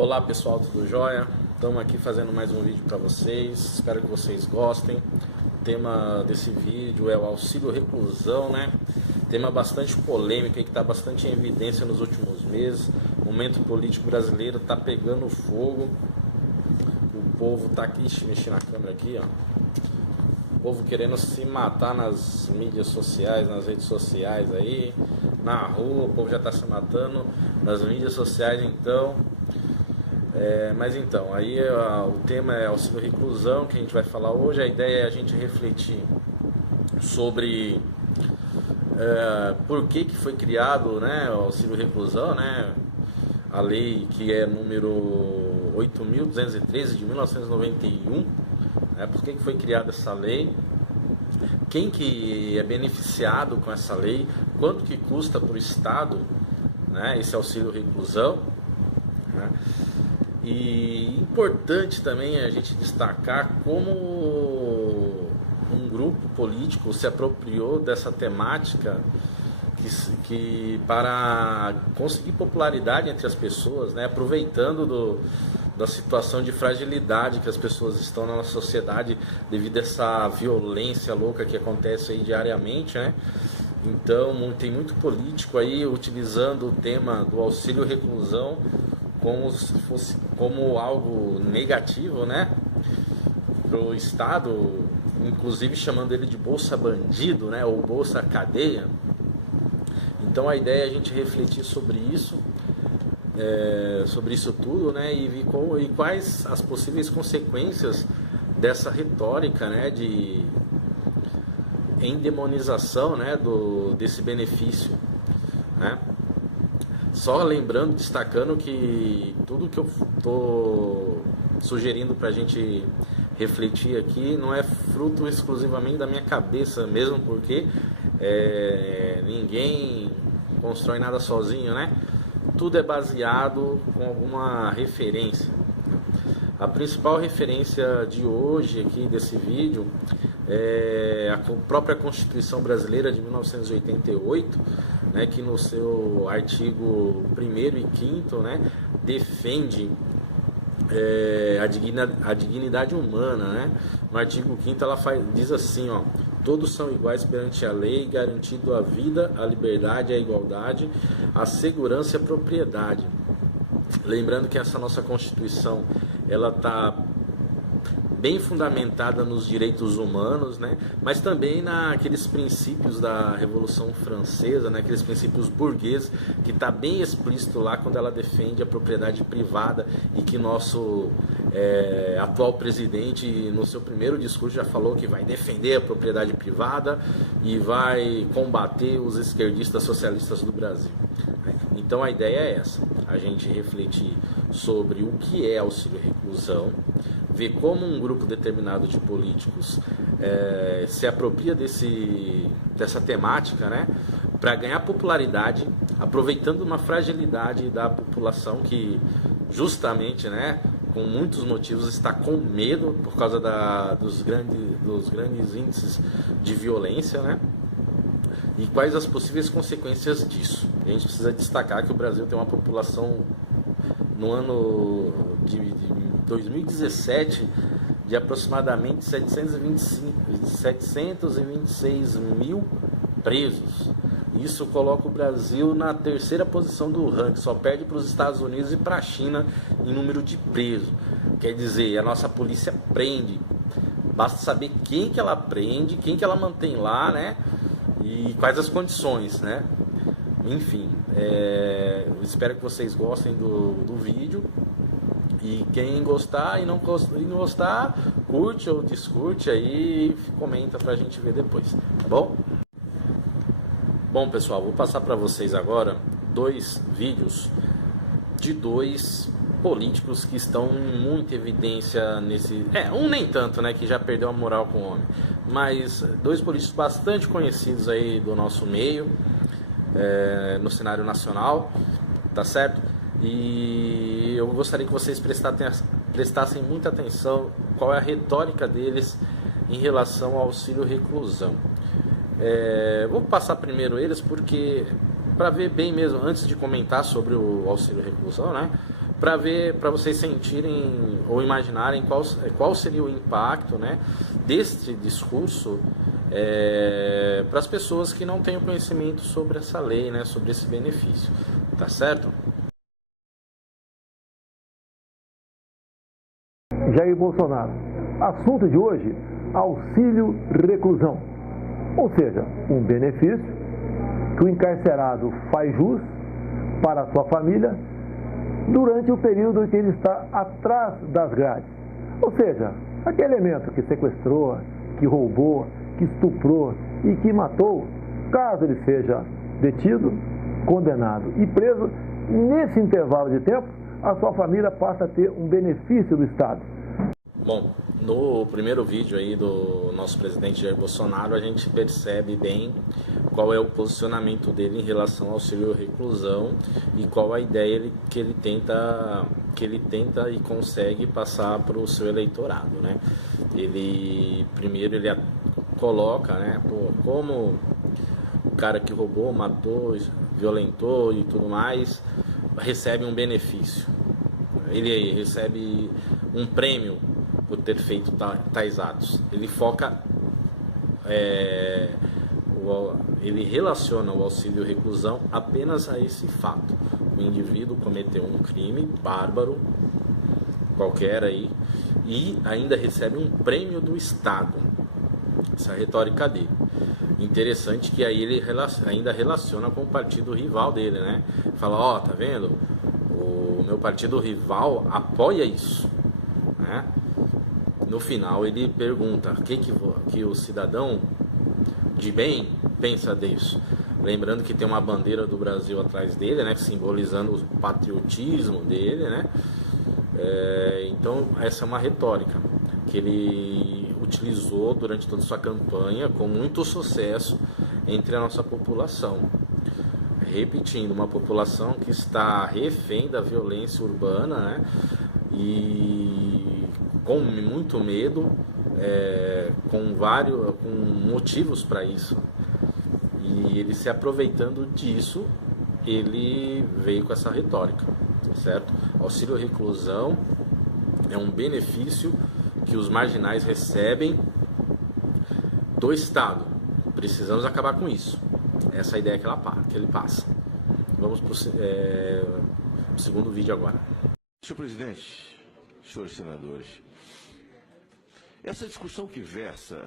Olá pessoal, tudo jóia? Estamos aqui fazendo mais um vídeo para vocês, espero que vocês gostem. O tema desse vídeo é o auxílio reclusão, né? Tema bastante polêmico e que está bastante em evidência nos últimos meses. O momento político brasileiro está pegando fogo. O povo está aqui, mexendo na câmera aqui, ó. O povo querendo se matar nas mídias sociais, nas redes sociais aí, na rua, o povo já está se matando nas mídias sociais, então. Mas então, aí o tema é auxílio reclusão, que a gente vai falar hoje. A ideia é a gente refletir sobre por que foi criado, né, o auxílio reclusão, né, a lei que é número 8.213 de 1991, né, por que foi criada essa lei, quem que é beneficiado com essa lei, quanto que custa para o Estado, né, esse auxílio reclusão, né? E importante também a gente destacar como um grupo político se apropriou dessa temática que para conseguir popularidade entre as pessoas, né, aproveitando da situação de fragilidade que as pessoas estão na nossa sociedade devido a essa violência louca que acontece aí diariamente, né? Então tem muito político aí utilizando o tema do auxílio reclusão como se fosse como algo negativo, né, para o Estado, inclusive chamando ele de bolsa bandido, né, ou bolsa cadeia. Então a ideia é a gente refletir sobre isso tudo, né, e quais as possíveis consequências dessa retórica, né, de endemonização, né, desse benefício, né. Só lembrando, destacando que tudo que eu estou sugerindo para a gente refletir aqui não é fruto exclusivamente da minha cabeça, mesmo porque ninguém constrói nada sozinho, né? Tudo é baseado com alguma referência. A principal referência de hoje aqui desse vídeo é a própria Constituição Brasileira de 1988, né, que no seu artigo 1º e 5º, né, defende a dignidade humana, né? No artigo 5º ela diz assim, ó: todos são iguais perante a lei, garantido a vida, a liberdade, a igualdade, a segurança e a propriedade. Lembrando que essa nossa Constituição ela está bem fundamentada nos direitos humanos, né? Mas também naqueles princípios da Revolução Francesa, né? Aqueles princípios burgueses, que está bem explícito lá quando ela defende a propriedade privada e que nosso atual presidente, no seu primeiro discurso, já falou que vai defender a propriedade privada e vai combater os esquerdistas socialistas do Brasil. Então a ideia é essa, a gente refletir sobre o que é auxílio reclusão, ver como um grupo determinado de políticos se apropria dessa temática, né, para ganhar popularidade, aproveitando uma fragilidade da população que justamente, né, com muitos motivos está com medo por causa dos grandes índices de violência, né? E quais as possíveis consequências disso. A gente precisa destacar que o Brasil tem uma população no ano de 2017 de aproximadamente 726 mil presos. Isso coloca o Brasil na terceira posição do ranking, só perde para os Estados Unidos e para a China em número de presos. Quer dizer, a nossa polícia prende, basta saber quem que ela prende, quem que ela mantém lá, né? E quais as condições, né? Enfim, eu espero que vocês gostem do vídeo. E quem gostar e não gostar, curte ou descurte aí e comenta pra gente ver depois, tá bom? Bom, pessoal, vou passar para vocês agora dois vídeos de dois políticos que estão em muita evidência nesse... um nem tanto, né, que já perdeu a moral com o homem. Mas dois políticos bastante conhecidos aí do nosso meio, no cenário nacional, tá certo? E eu gostaria que vocês prestassem muita atenção qual é a retórica deles em relação ao auxílio reclusão. Vou passar primeiro eles porque para ver bem mesmo, antes de comentar sobre o auxílio reclusão, né? para vocês sentirem ou imaginarem qual seria o impacto, né, deste discurso para as pessoas que não têm o conhecimento sobre essa lei, né, sobre esse benefício, tá certo? Jair Bolsonaro. Assunto de hoje: auxílio reclusão. Ou seja, um benefício que o encarcerado faz jus para a sua família durante o período em que ele está atrás das grades. Ou seja, aquele elemento que sequestrou, que roubou, que estuprou e que matou, caso ele seja detido, condenado e preso, nesse intervalo de tempo, a sua família passa a ter um benefício do Estado. Bom, no primeiro vídeo aí do nosso presidente Jair Bolsonaro, a gente percebe bem qual é o posicionamento dele em relação ao auxílio reclusão e qual a ideia que ele tenta e consegue passar para o seu eleitorado, né? Primeiro ele coloca, né, como o cara que roubou, matou, violentou e tudo mais recebe um benefício. Ele recebe um prêmio por ter feito tais atos. Ele foca, ele relaciona o auxílio reclusão apenas a esse fato. O indivíduo cometeu um crime bárbaro, qualquer aí, e ainda recebe um prêmio do Estado. Essa retórica dele. Interessante que aí ele ainda relaciona com o partido rival dele, né? Fala, ó, tá vendo? O meu partido rival apoia isso, né? No final ele pergunta o que o cidadão de bem pensa disso. Lembrando que tem uma bandeira do Brasil atrás dele, né, simbolizando o patriotismo dele, né? Então essa é uma retórica que ele utilizou durante toda a sua campanha com muito sucesso entre a nossa população. Repetindo, uma população que está refém da violência urbana, né? E com muito medo, com motivos para isso. E ele se aproveitando disso, ele veio com essa retórica, certo? Auxílio reclusão é um benefício que os marginais recebem do Estado. Precisamos acabar com isso. Essa é a ideia que ele passa. Vamos para o segundo vídeo agora. Senhor presidente, senhores senadores, essa discussão que versa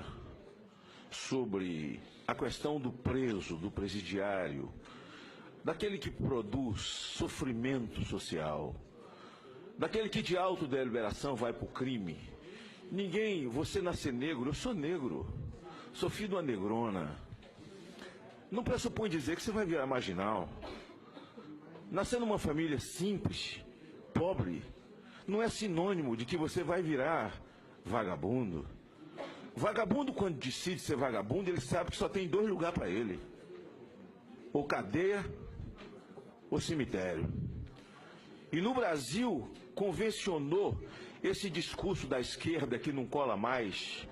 sobre a questão do preso, do presidiário, daquele que produz sofrimento social, daquele que de autodeliberação vai para o crime. Você nascer negro, eu sou negro, sou filho de uma negrona. Não pressupõe dizer que você vai virar marginal. Nascer numa família simples, pobre, não é sinônimo de que você vai virar vagabundo. Vagabundo, quando decide ser vagabundo, ele sabe que só tem 2 lugares para ele: ou cadeia ou cemitério. E no Brasil convencionou esse discurso da esquerda que não cola mais.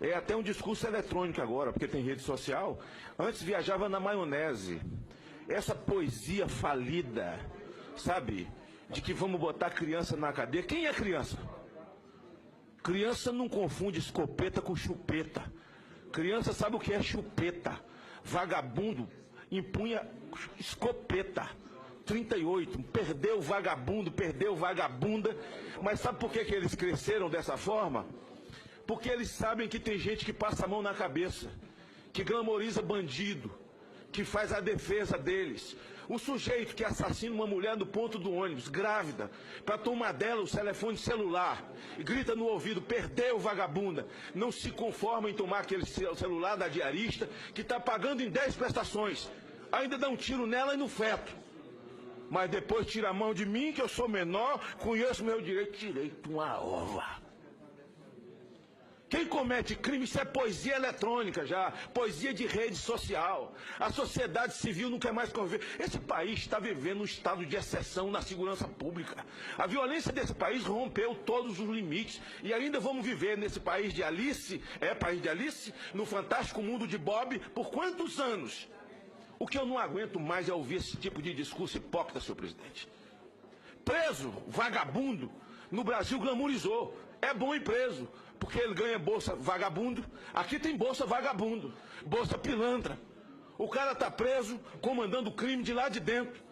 É até um discurso eletrônico agora, porque tem rede social. Antes viajava na maionese. Essa poesia falida, sabe, de que vamos botar criança na cadeia. Quem é criança? Criança não confunde escopeta com chupeta. Criança sabe o que é chupeta. Vagabundo empunha escopeta. 38, perdeu vagabundo, perdeu vagabunda. Mas sabe por que eles cresceram dessa forma? Porque eles sabem que tem gente que passa a mão na cabeça, que glamoriza bandido, que faz a defesa deles. O sujeito que assassina uma mulher no ponto do ônibus, grávida, para tomar dela o telefone celular, e grita no ouvido, perdeu vagabunda, não se conforma em tomar aquele celular da diarista, que está pagando em 10 prestações, ainda dá um tiro nela e no feto. Mas depois tira a mão de mim, que eu sou menor, conheço meu direito uma ova. Quem comete crime, isso é poesia eletrônica já, poesia de rede social. A sociedade civil não quer mais conviver. Esse país está vivendo um estado de exceção na segurança pública. A violência desse país rompeu todos os limites. E ainda vamos viver nesse país de Alice, país de Alice, no fantástico mundo de Bob, por quantos anos? O que eu não aguento mais é ouvir esse tipo de discurso hipócrita, senhor presidente. preso, vagabundo, no Brasil glamourizou. É bom ir preso, porque ele ganha bolsa vagabundo. Aqui tem bolsa vagabundo, bolsa pilantra. O cara está preso, comandando o crime de lá de dentro,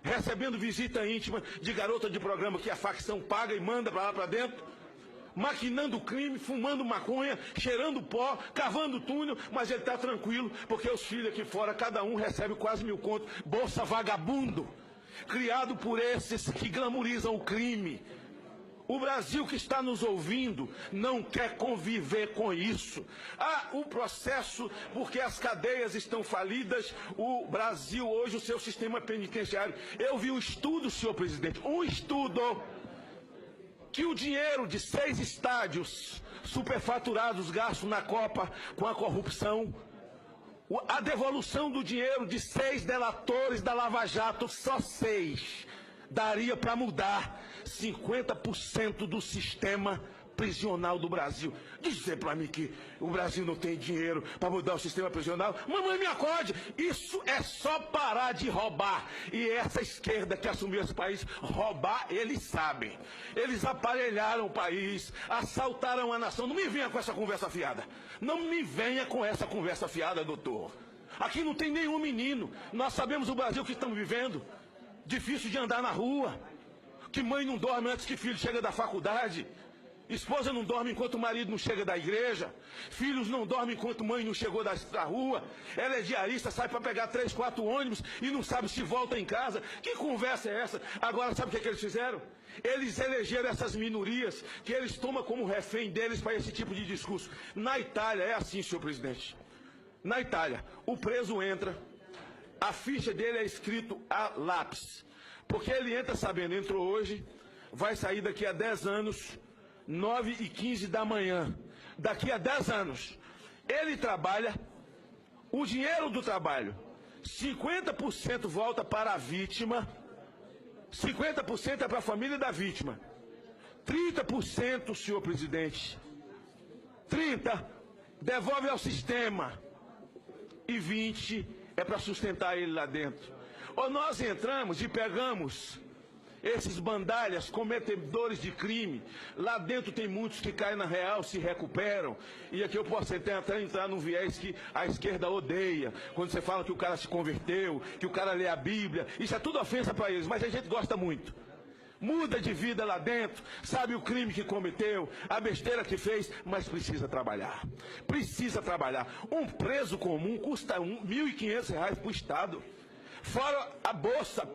recebendo visita íntima de garota de programa que a facção paga e manda para lá para dentro, maquinando o crime, fumando maconha, cheirando pó, cavando túnel, mas ele está tranquilo, porque os filhos aqui fora, cada um recebe quase 1.000 contos, bolsa vagabundo, criado por esses que glamourizam o crime. O Brasil que está nos ouvindo não quer conviver com isso. O processo, porque as cadeias estão falidas, o Brasil hoje, o seu sistema penitenciário. Eu vi um estudo, senhor presidente, um estudo que o dinheiro de 6 estádios superfaturados gastos na Copa com a corrupção, a devolução do dinheiro de 6 delatores da Lava Jato, só 6, daria para mudar 50% do sistema prisional do Brasil. Dizer para mim que o Brasil não tem dinheiro para mudar o sistema prisional, mamãe me acorde, isso é só parar de roubar. E essa esquerda que assumiu esse país, roubar, eles sabem. Eles aparelharam o país, assaltaram a nação. Não me venha com essa conversa fiada. Não me venha com essa conversa fiada, doutor. Aqui não tem nenhum menino. Nós sabemos o Brasil que estamos vivendo. Difícil de andar na rua, que mãe não dorme antes que filho chega da faculdade, esposa não dorme enquanto o marido não chega da igreja, filhos não dormem enquanto mãe não chegou da rua, ela é diarista, sai para pegar 3, 4 ônibus e não sabe se volta em casa. Que conversa é essa? Agora sabe o que eles fizeram? Eles elegeram essas minorias que eles tomam como refém deles para esse tipo de discurso. Na Itália é assim, senhor presidente. Na Itália, o preso entra, a ficha dele é escrito a lápis, porque ele entra sabendo, entrou hoje, vai sair daqui a 10 anos, 9h15 da manhã. Daqui a 10 anos, ele trabalha, o dinheiro do trabalho, 50% volta para a vítima, 50% é para a família da vítima, 30%, senhor presidente, 30% devolve ao sistema, e 20% é para sustentar ele lá dentro. Ou nós entramos e pegamos esses bandalhas, cometedores de crime. Lá dentro tem muitos que caem na real, se recuperam. E aqui eu posso até entrar num viés que a esquerda odeia. Quando você fala que o cara se converteu, que o cara lê a Bíblia. Isso é tudo ofensa para eles, mas a gente gosta muito. Muda de vida lá dentro, sabe o crime que cometeu, a besteira que fez, mas precisa trabalhar. Precisa trabalhar. Um preso comum custa R$ 1.500 para o Estado. Fora a bolsa,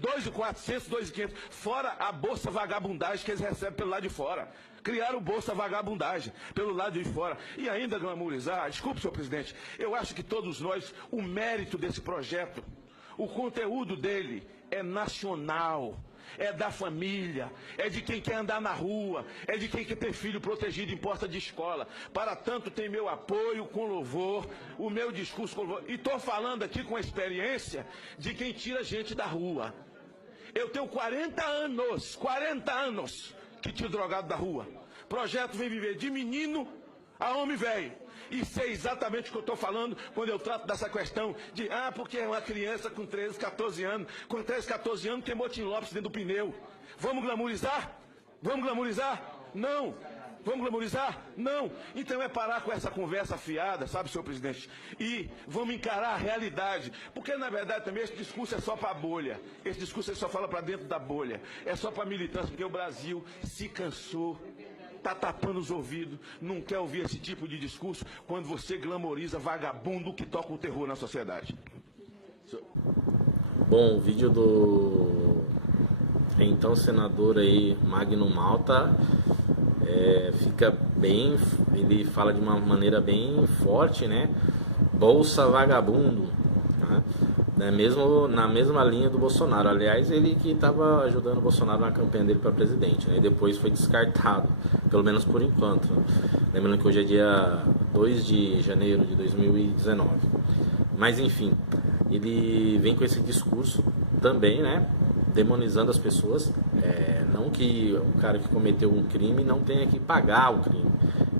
2.400, 2.500. Fora a bolsa vagabundagem que eles recebem pelo lado de fora. Criaram bolsa vagabundagem pelo lado de fora. E ainda glamourizar, desculpe, senhor presidente, eu acho que todos nós, o mérito desse projeto, o conteúdo dele é nacional. É da família, é de quem quer andar na rua, é de quem quer ter filho protegido em porta de escola. Para tanto tem meu apoio com louvor, o meu discurso com louvor. E estou falando aqui com a experiência de quem tira gente da rua. Eu tenho 40 anos que tiro drogado da rua. Projeto Vem Viver, de menino a homem velho. E sei exatamente o que eu estou falando quando eu trato dessa questão de, porque é uma criança com 13, 14 anos. Com 13, 14 anos tem Motim Lopes dentro do pneu. Vamos glamourizar? Vamos glamourizar? Não. Vamos glamourizar? Não. Então é parar com essa conversa fiada, sabe, senhor presidente? E vamos encarar a realidade. Porque, na verdade, também esse discurso é só para a bolha. Esse discurso ele só fala para dentro da bolha. É só para militância, porque o Brasil se cansou. Está tapando os ouvidos, não quer ouvir esse tipo de discurso quando você glamouriza vagabundo que toca o terror na sociedade. Bom, o vídeo do então senador aí, Magno Malta, fica bem, ele fala de uma maneira bem forte, né? Bolsa vagabundo, né? Mesmo na mesma linha do Bolsonaro. Aliás, ele que estava ajudando o Bolsonaro na campanha dele para presidente, né? E depois foi descartado, pelo menos por enquanto. Lembrando que hoje é dia 2 de janeiro de 2019. Mas enfim, ele vem com esse discurso também, né? Demonizando as pessoas. Não que o cara que cometeu um crime não tenha que pagar o crime.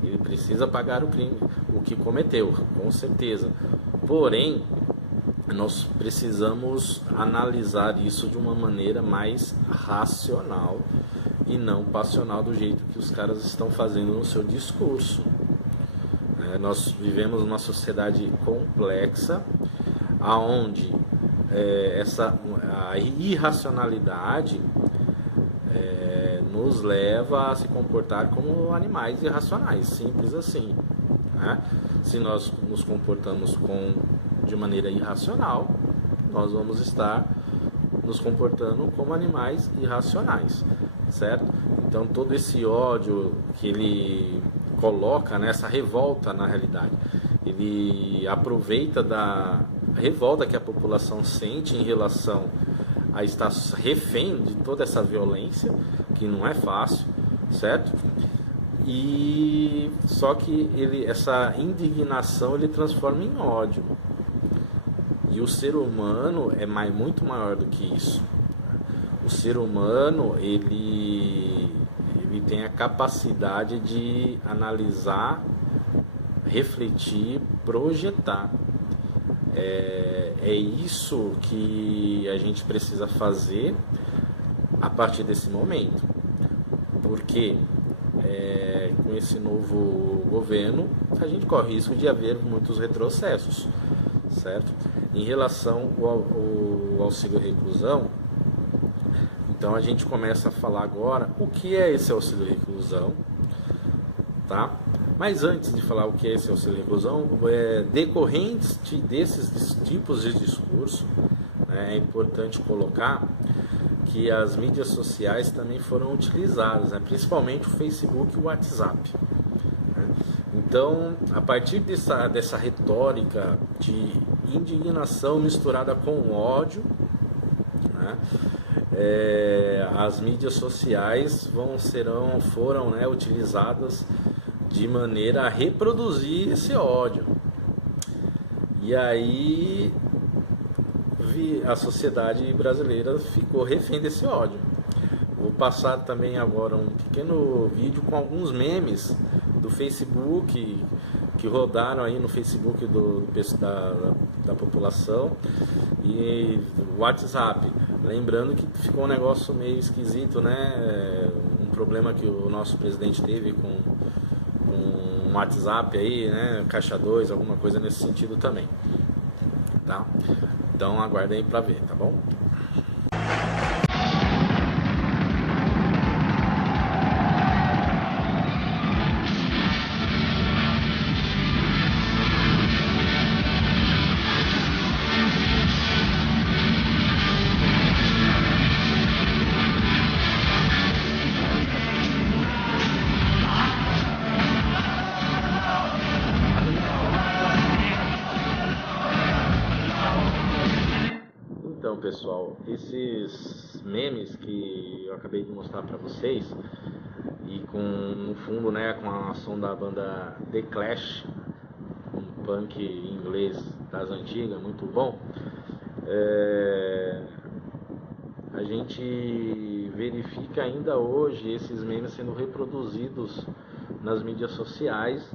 Ele precisa pagar o crime, o que cometeu, com certeza. Porém, nós precisamos analisar isso de uma maneira mais racional e não passional do jeito que os caras estão fazendo no seu discurso. Nós vivemos uma sociedade complexa, aonde a irracionalidade nos leva a se comportar como animais irracionais, simples assim, né? Se nós nos comportamos de maneira irracional, nós vamos estar nos comportando como animais irracionais, certo? Então todo esse ódio que ele coloca, nessa revolta, na realidade, ele aproveita da revolta que a população sente em relação a estar refém de toda essa violência, que não é fácil, certo? E só que essa indignação ele transforma em ódio. E o ser humano é muito maior do que isso. O ser humano ele tem a capacidade de analisar, refletir, projetar. É isso que a gente precisa fazer a partir desse momento, porque com esse novo governo a gente corre o risco de haver muitos retrocessos, certo? Em relação ao auxílio reclusão, então a gente começa a falar agora o que é esse auxílio reclusão, tá? Mas antes de falar o que é esse auxílio reclusão, decorrente desses tipos de discurso, é importante colocar que as mídias sociais também foram utilizadas, principalmente o Facebook e o WhatsApp. Então, a partir dessa retórica de indignação misturada com ódio, as mídias sociais foram utilizadas de maneira a reproduzir esse ódio. E aí a sociedade brasileira ficou refém desse ódio. Vou passar também agora um pequeno vídeo com alguns memes do Facebook que rodaram aí no Facebook da população e WhatsApp. Lembrando que ficou um negócio meio esquisito, né? Um problema que o nosso presidente teve com um WhatsApp aí, né? Caixa 2, alguma coisa nesse sentido também, tá? Então aguardem aí pra ver, tá bom? Então, pessoal, esses memes que eu acabei de mostrar para vocês e no fundo, né, com a ação da banda The Clash, um punk inglês das antigas, muito bom, a gente verifica ainda hoje esses memes sendo reproduzidos nas mídias sociais,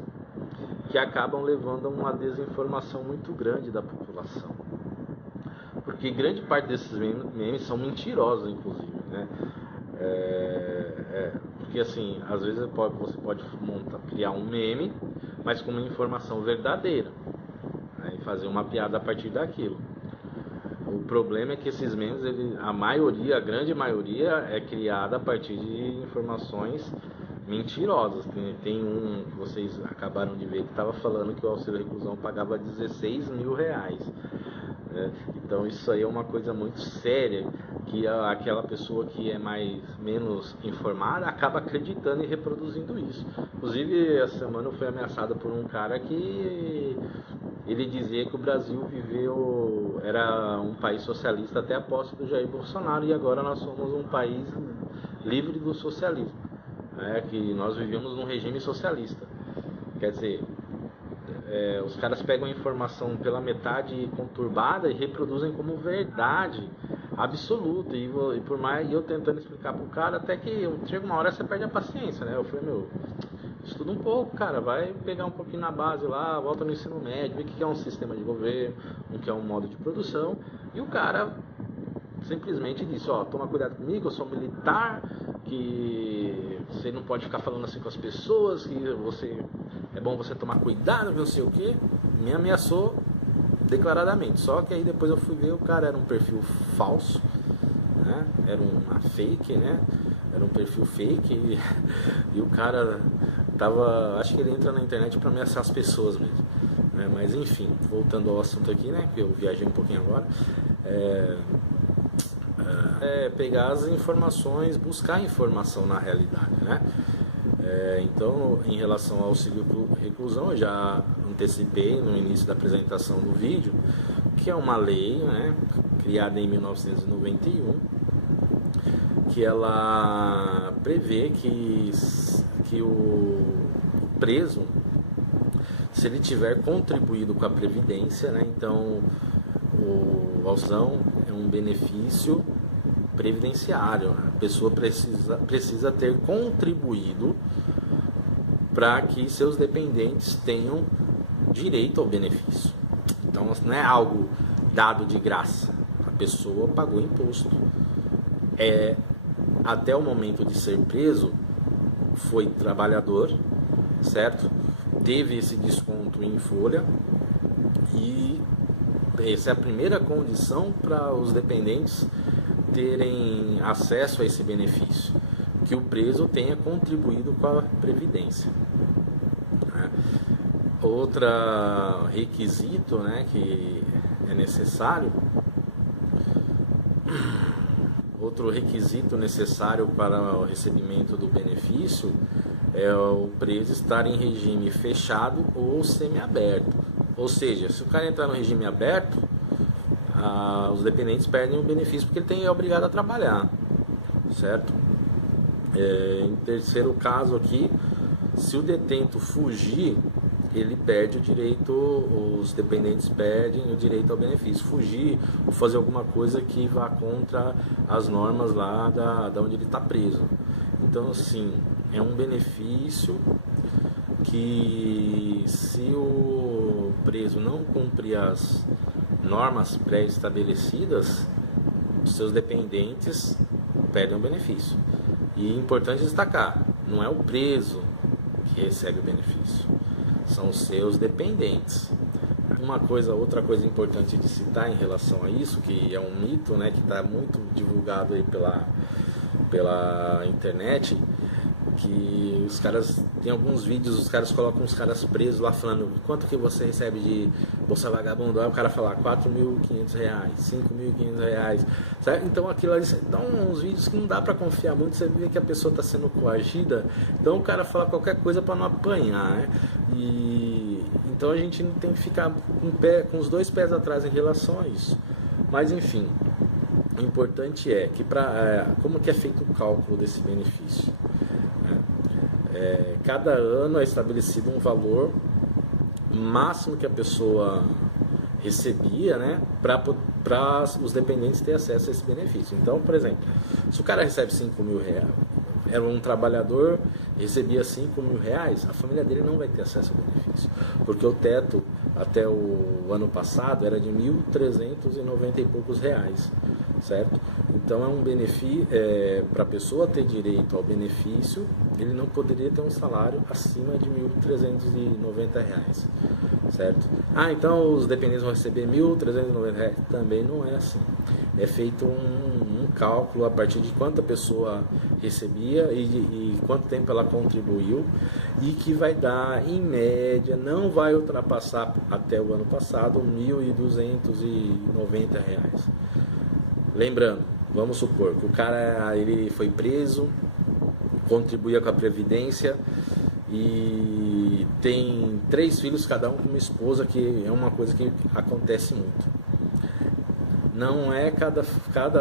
que acabam levando a uma desinformação muito grande da população. Porque grande parte desses memes são mentirosos, inclusive, né? Porque assim, às vezes você pode criar um meme, mas com uma informação verdadeira, né? E fazer uma piada a partir daquilo. O problema é que esses memes, a grande maioria é criada a partir de informações mentirosas. Tem um que vocês acabaram de ver que estava falando que o auxílio reclusão pagava R$16 mil. Então isso aí é uma coisa muito séria, que aquela pessoa que é menos informada acaba acreditando e reproduzindo isso. Inclusive, essa semana eu fui ameaçado por um cara que ele dizia que o Brasil era um país socialista até a posse do Jair Bolsonaro, e agora nós somos um país livre do socialismo, que nós vivemos num regime socialista. Quer dizer, os caras pegam a informação pela metade conturbada e reproduzem como verdade absoluta, e eu tentando explicar pro cara, até que chega uma hora você perde a paciência, né? Eu falei, estuda um pouco, cara, vai pegar um pouquinho na base lá, volta no ensino médio, vê o que é um sistema de governo, o que é um modo de produção, e o cara simplesmente disse, ó, toma cuidado comigo, eu sou militar, que você não pode ficar falando assim com as pessoas, que você é bom você tomar cuidado, não sei o que, me ameaçou declaradamente. Só que aí depois eu fui ver, o cara era um perfil falso, né? Era uma fake, né? Era um perfil fake e o cara tava, acho que ele entra na internet para ameaçar as pessoas mesmo, né? Mas enfim, voltando ao assunto aqui, né? Que eu viajei um pouquinho agora. Pegar as informações, buscar informação na realidade, né? Então, em relação ao auxílio reclusão, eu já antecipei no início da apresentação do vídeo que é uma lei, né, criada em 1991, que ela prevê que o preso, se ele tiver contribuído com a Previdência, né, então o auxílio é um benefício previdenciário. A pessoa precisa ter contribuído para que seus dependentes tenham direito ao benefício. Então não é algo dado de graça. A pessoa pagou imposto. Até o momento de ser preso, foi trabalhador, certo? Teve esse desconto em folha e essa é a primeira condição para os dependentes terem acesso a esse benefício, que o preso tenha contribuído com a Previdência. Outro requisito, né, que é necessário, outro requisito necessário para o recebimento do benefício é o preso estar em regime fechado ou semiaberto. Ou seja, se o cara entrar no regime aberto, os dependentes perdem o benefício porque ele é obrigado a trabalhar, certo? Em terceiro caso aqui, se o detento fugir, ele perde o direito, os dependentes perdem o direito ao benefício. Fugir ou fazer alguma coisa que vá contra as normas lá da onde ele está preso. Então, assim, é um benefício que, se o preso não cumprir as normas pré-estabelecidas, os seus dependentes perdem o benefício. E é importante destacar, não é o preso que recebe o benefício, são os seus dependentes. Outra coisa importante de citar em relação a isso, que é um mito, né, que está muito divulgado aí pela internet, que os caras, tem alguns vídeos, os caras colocam os caras presos lá falando quanto que você recebe de Bolsa Vagabundo, aí o cara fala R$4.500, R$5.500, certo? Então aquilo ali dá uns vídeos que não dá pra confiar muito, você vê que a pessoa tá sendo coagida, então o cara fala qualquer coisa pra não apanhar, né? E então a gente não tem que ficar com os dois pés atrás em relação a isso. Mas enfim, o importante é que como que é feito o cálculo desse benefício? Cada ano é estabelecido um valor máximo que a pessoa recebia, né, para os dependentes terem acesso a esse benefício. Então, por exemplo, se o cara recebe R$5.000, era um trabalhador, recebia R$5.000, a família dele não vai ter acesso ao benefício, porque o teto até o ano passado era de R$1.390 e poucos, certo? Então é um benefício, para a pessoa ter direito ao benefício, ele não poderia ter um salário acima de R$1.390, certo? Então os dependentes vão receber R$1.390, também não é assim. É feito um cálculo a partir de quanto a pessoa recebia e quanto tempo ela contribuiu, e que vai dar, em média, não vai ultrapassar até o ano passado R$1.290. Lembrando, vamos supor que o cara ele foi preso, contribuía com a Previdência e tem 3 filhos, cada um com uma esposa, que é uma coisa que acontece muito. Não é cada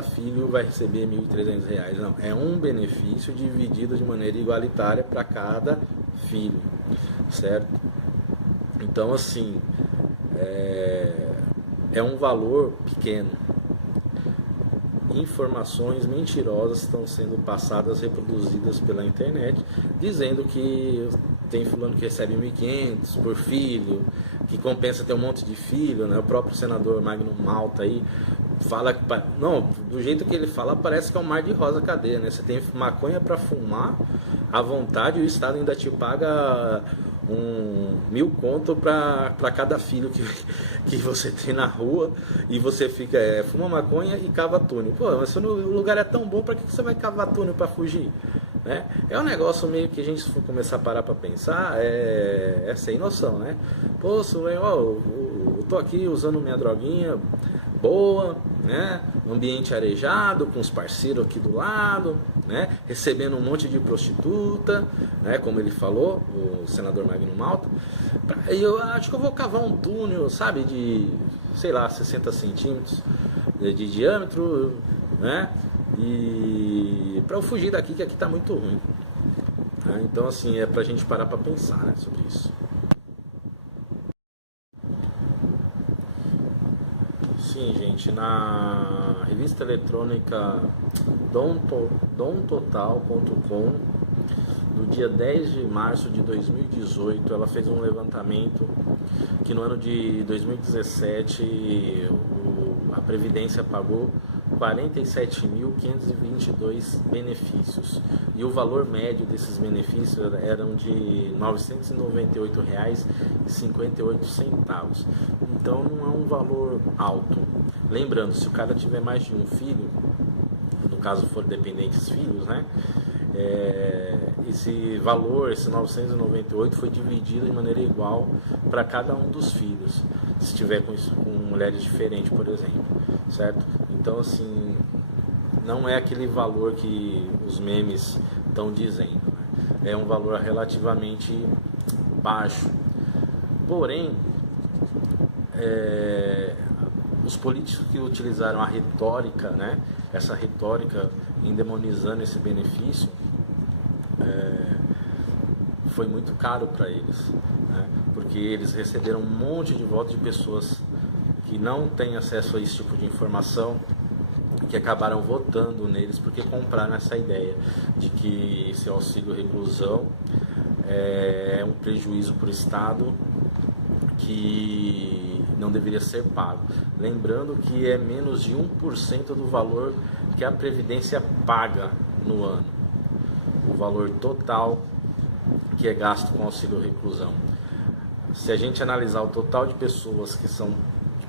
filho vai receber R$1.300, não. É um benefício dividido de maneira igualitária para cada filho, certo? Então, assim, é um valor pequeno. informações mentirosas estão sendo passadas, reproduzidas pela internet, dizendo que tem fulano que recebe 1.500 por filho, que compensa ter um monte de filho, né? O próprio senador Magno Malta aí fala que, não, do jeito que ele fala, parece que é um mar de rosa cadeia, né? Você tem maconha para fumar à vontade e o Estado ainda te paga 1.000 conto para cada filho que você tem na rua, e você fica, fuma maconha e cava túnel. Pô, mas se o lugar é tão bom, para que você vai cavar túnel para fugir? Né? É um negócio meio que a gente, se for começar a parar para pensar, é sem noção, né? Pô, eu tô aqui usando minha droguinha boa, né? Ambiente arejado, com os parceiros aqui do lado, né? Recebendo um monte de prostituta, né? Como ele falou, o senador Magno Malta. E eu acho que eu vou cavar um túnel, sabe, de, sei lá, 60 centímetros de diâmetro, né? E para eu fugir daqui, que aqui tá muito ruim. Né? Então, assim, é pra gente parar para pensar, né, sobre isso. Sim, gente, na revista eletrônica domtotal.com, no dia 10 de março de 2018, ela fez um levantamento que no ano de 2017 a Previdência pagou 47.522 benefícios, e o valor médio desses benefícios eram de R$ 998,58. Então não é um valor alto. Lembrando, se o cara tiver mais de um filho, no caso for dependentes filhos, né? Esse valor, esse 998, foi dividido de maneira igual para cada um dos filhos, se tiver com mulheres diferentes, por exemplo, certo? Então, assim, não é aquele valor que os memes estão dizendo, né? É um valor relativamente baixo. Porém, os políticos que utilizaram a retórica, né? Essa retórica endemonizando esse benefício, foi muito caro para eles, né? Porque eles receberam um monte de votos de pessoas que não têm acesso a esse tipo de informação, que acabaram votando neles porque compraram essa ideia de que esse auxílio reclusão é um prejuízo para o Estado que não deveria ser pago. Lembrando que é menos de 1% do valor que a Previdência paga no ano, o valor total que é gasto com auxílio reclusão. Se a gente analisar o total de pessoas que são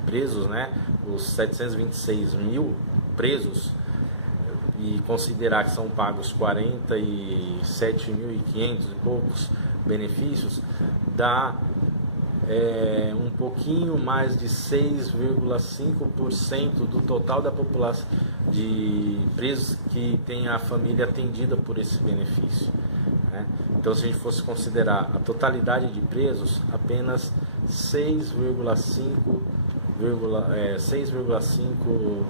presos, né, os 726 mil presos, e considerar que são pagos 47.500 e poucos benefícios, dá um pouquinho mais de 6,5% do total da população de presos que tem a família atendida por esse benefício, né? Então, se a gente fosse considerar a totalidade de presos, apenas 6,5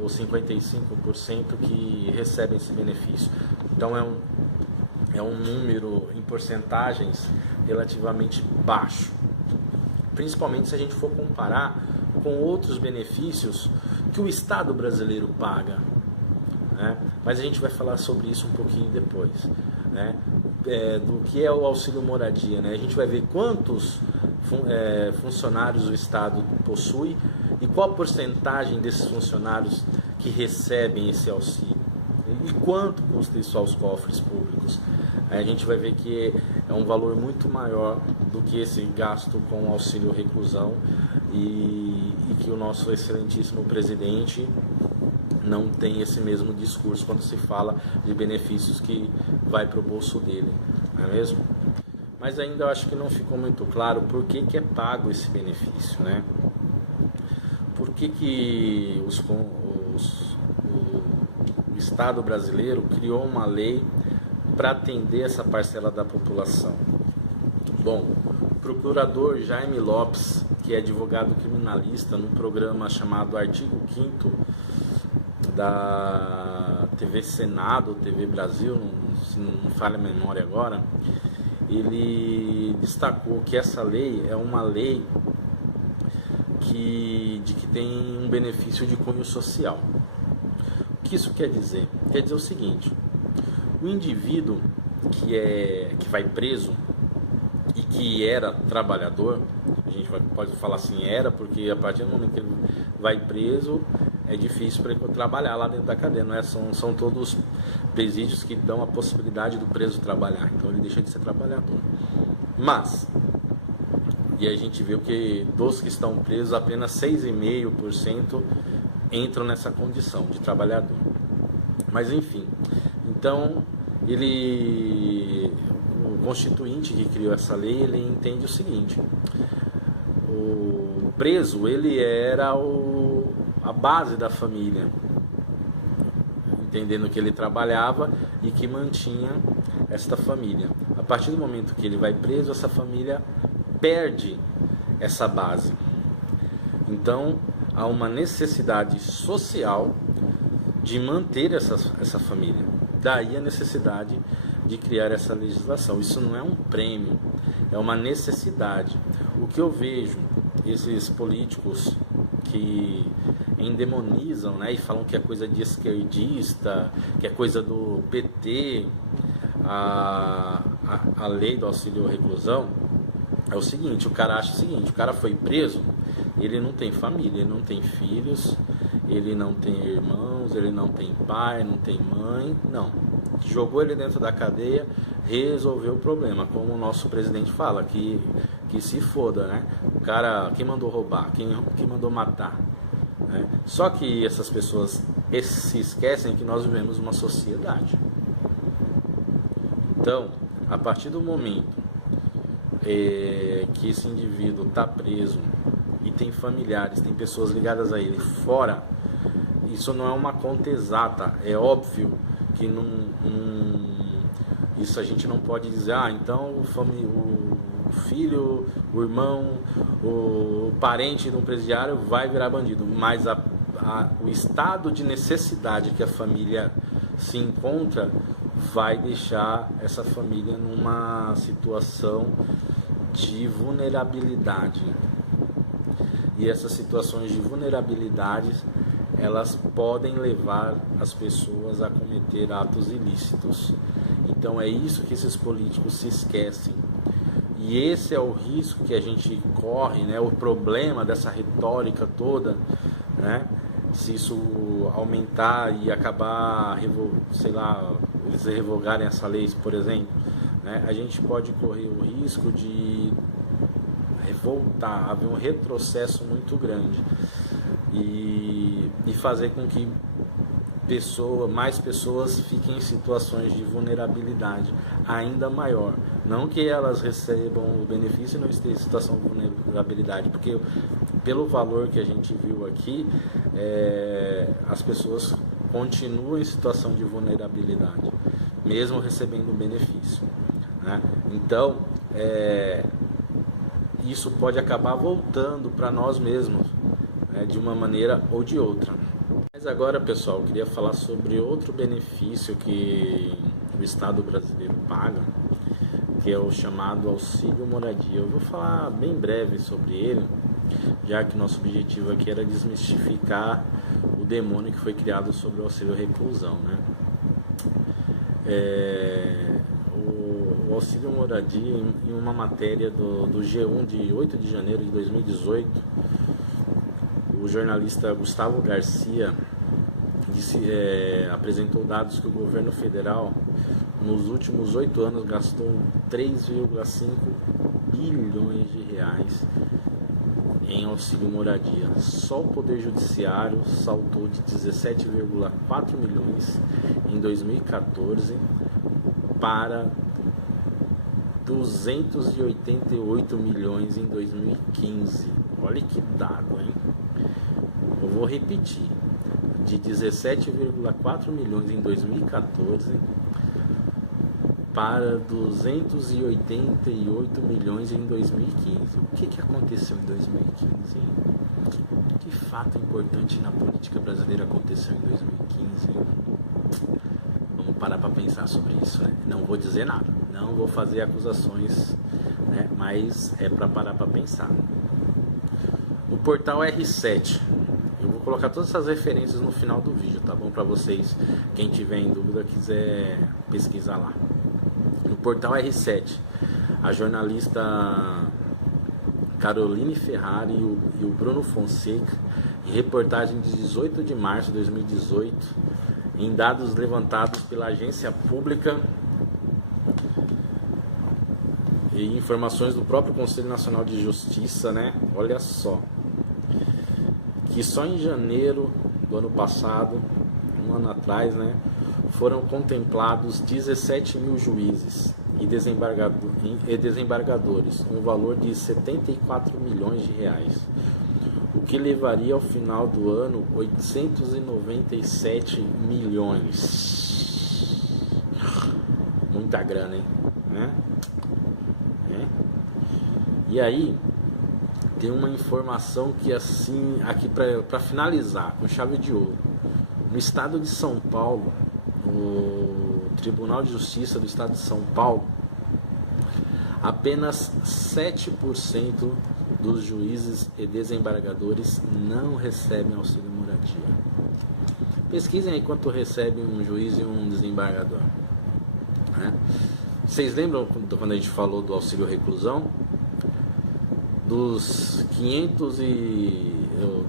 ou 55% que recebem esse benefício. Então é um número em porcentagens relativamente baixo, principalmente se a gente for comparar com outros benefícios que o Estado brasileiro paga, né? Mas a gente vai falar sobre isso um pouquinho depois, né? Do que é o auxílio moradia, né? A gente vai ver quantos funcionários o Estado possui e qual a porcentagem desses funcionários que recebem esse auxílio e quanto custa isso aos cofres públicos. Aí a gente vai ver que é um valor muito maior do que esse gasto com o auxílio reclusão, e que o nosso excelentíssimo presidente não tem esse mesmo discurso quando se fala de benefícios que vai para o bolso dele, não é mesmo? Mas ainda eu acho que não ficou muito claro por que é pago esse benefício, né? Por que o Estado brasileiro criou uma lei para atender essa parcela da população? Bom, o procurador Jaime Lopes, que é advogado criminalista, no programa chamado Artigo 5º da TV Senado, TV Brasil, se não falha a memória agora, ele destacou que essa lei é uma lei que tem um benefício de cunho social. que isso quer dizer? Quer dizer o seguinte: o indivíduo que vai preso e que era trabalhador, a gente pode falar assim, era, porque a partir do momento que ele vai preso, é difícil para ele trabalhar lá dentro da cadeia, não é? São todos presídios que dão a possibilidade do preso trabalhar, então ele deixa de ser trabalhador. Mas, e a gente viu que dos que estão presos, apenas 6,5% entram nessa condição de trabalhador. Mas enfim, então o constituinte que criou essa lei, ele entende o seguinte: o preso, ele era a base da família, entendendo que ele trabalhava e que mantinha esta família. A partir do momento que ele vai preso, essa família perde essa base. Então há uma necessidade social de manter essa família. Daí a necessidade de criar essa legislação. Isso não é um prêmio, é uma necessidade. O que eu vejo, esses políticos que endemonizam, né, e falam que é coisa de esquerdista, que é coisa do PT, a lei do auxílio reclusão, é o seguinte: o cara acha o seguinte, o cara foi preso, ele não tem família, ele não tem filhos, ele não tem irmãos, ele não tem pai, não tem mãe, não. Jogou ele dentro da cadeia, resolveu o problema, como o nosso presidente fala, que se foda, né? O cara, quem mandou roubar, quem mandou matar, né? Só que essas pessoas se esquecem que nós vivemos uma sociedade. Então, a partir do momento que esse indivíduo está preso e tem familiares, tem pessoas ligadas a ele fora, isso não é uma conta exata. É óbvio que isso a gente não pode dizer, então o filho, o irmão, o parente de um presidiário vai virar bandido, mas o estado de necessidade que a família se encontra vai deixar essa família numa situação de vulnerabilidade. E essas situações de vulnerabilidade, elas podem levar as pessoas a cometer atos ilícitos. Então é isso que esses políticos se esquecem. E esse é o risco que a gente corre, né? O problema dessa retórica toda, né? Se isso aumentar e acabar, sei lá, eles revogarem essa lei, por exemplo, né? A gente pode correr o risco de voltar, haver um retrocesso muito grande e fazer com que mais pessoas fiquem em situações de vulnerabilidade ainda maior. Não que elas recebam o benefício e não estejam em situação de vulnerabilidade, porque pelo valor que a gente viu aqui, as pessoas continuam em situação de vulnerabilidade, mesmo recebendo o benefício, né? Então, isso pode acabar voltando para nós mesmos, né, de uma maneira ou de outra. Mas agora, pessoal, eu queria falar sobre outro benefício que o Estado brasileiro paga, que é o chamado auxílio moradia. Eu vou falar bem breve sobre ele, já que nosso objetivo aqui era desmistificar o demônio que foi criado sobre o auxílio reclusão, né? O auxílio moradia, em uma matéria do G1 de 8 de janeiro de 2018, o jornalista Gustavo Garcia apresentou dados que o governo federal nos últimos 8 anos gastou 3,5 bilhões de reais em auxílio moradia. Só o Poder Judiciário saltou de 17,4 milhões em 2014 para 288 milhões em 2015. Olha que dado, hein? Eu vou repetir. De 17,4 milhões em 2014 para 288 milhões em 2015. O que aconteceu em 2015? Que fato importante na política brasileira aconteceu em 2015? Vamos parar para pensar sobre isso, né? Não vou dizer nada, não vou fazer acusações, né? Mas é para parar para pensar. O portal R7, eu vou colocar todas essas referências no final do vídeo, tá bom? Para vocês, quem tiver em dúvida, quiser pesquisar lá. No portal R7, a jornalista Caroline Ferrari e o Bruno Fonseca, em reportagem de 18 de março de 2018, em dados levantados pela agência pública e informações do próprio Conselho Nacional de Justiça, né? Olha só, que só em janeiro do ano passado, um ano atrás, né, foram contemplados 17 mil juízes e desembargadores, um valor de 74 milhões de reais, o que levaria ao final do ano 897 milhões. Muita grana, hein? Né? E aí tem uma informação que, assim, aqui para finalizar com chave de ouro. No estado de São Paulo, o Tribunal de Justiça do estado de São Paulo, apenas 7% dos juízes e desembargadores não recebem auxílio moradia. Pesquisem aí quanto recebe um juiz e um desembargador, né? Vocês lembram quando a gente falou do auxílio reclusão? Dos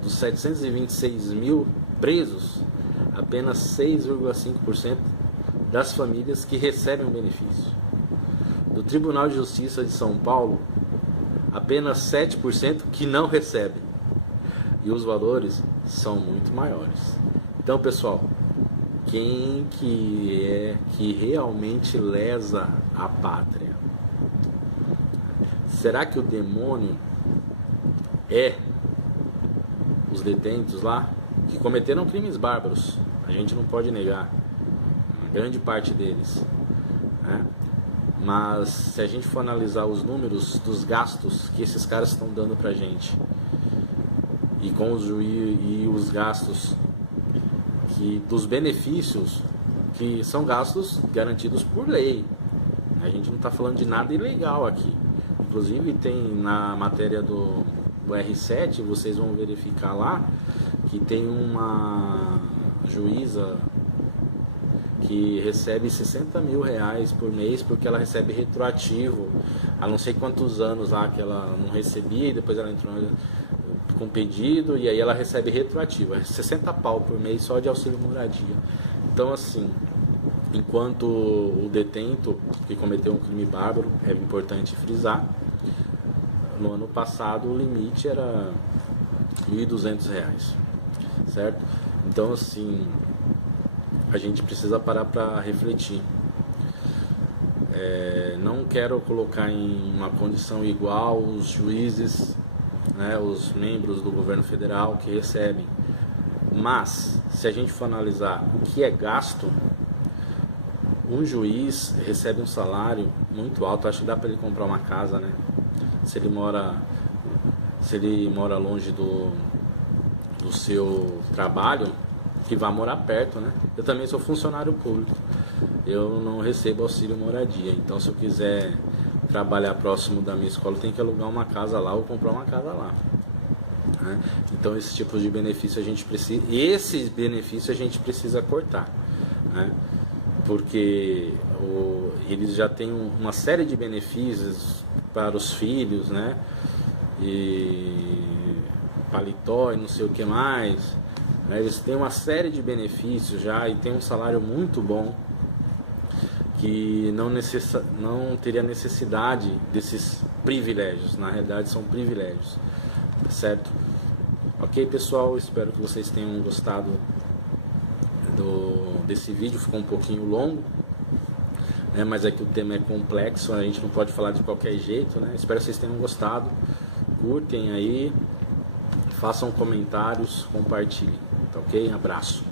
726 mil presos, apenas 6,5% das famílias que recebem o benefício. Do Tribunal de Justiça de São Paulo, apenas 7% que não recebem. E os valores são muito maiores. Então, pessoal, quem que realmente lesa a pátria? Será que o demônio é os detentos lá que cometeram crimes bárbaros? A gente não pode negar, uma grande parte deles, né? Mas se a gente for analisar os números dos gastos que esses caras estão dando pra gente e com os gastos dos benefícios, que são gastos garantidos por lei, a gente não está falando de nada ilegal aqui. Inclusive tem na matéria do R7, vocês vão verificar lá, que tem uma juíza que recebe 60 mil reais por mês, porque ela recebe retroativo há não sei quantos anos lá que ela não recebia, e depois ela entrou com pedido, e aí ela recebe retroativo, 60 pau por mês só de auxílio moradia. Então, assim, enquanto o detento que cometeu um crime bárbaro, é importante frisar, no ano passado o limite era R$ 1.200, certo? Então, assim, a gente precisa parar para refletir. Não quero colocar em uma condição igual os juízes, né, os membros do governo federal que recebem, mas se a gente for analisar o que é gasto, um juiz recebe um salário muito alto. Acho que dá para ele comprar uma casa, né? Se ele mora longe do seu trabalho, que vá morar perto, né? Eu também sou funcionário público, eu não recebo auxílio moradia, então se eu quiser trabalhar próximo da minha escola, eu tenho que alugar uma casa lá ou comprar uma casa lá, né? Então esse tipo de benefício a gente precisa cortar, né? Porque eles já têm uma série de benefícios para os filhos, né? E paletó e não sei o que mais, né? Eles têm uma série de benefícios já e tem um salário muito bom, que não teria necessidade desses privilégios. Na realidade são privilégios, certo? Ok, pessoal, espero que vocês tenham gostado desse vídeo. Ficou um pouquinho longo, né? Mas é que o tema é complexo, a gente não pode falar de qualquer jeito, né? Espero que vocês tenham gostado, curtem aí, façam comentários, compartilhem, tá ok? Abraço.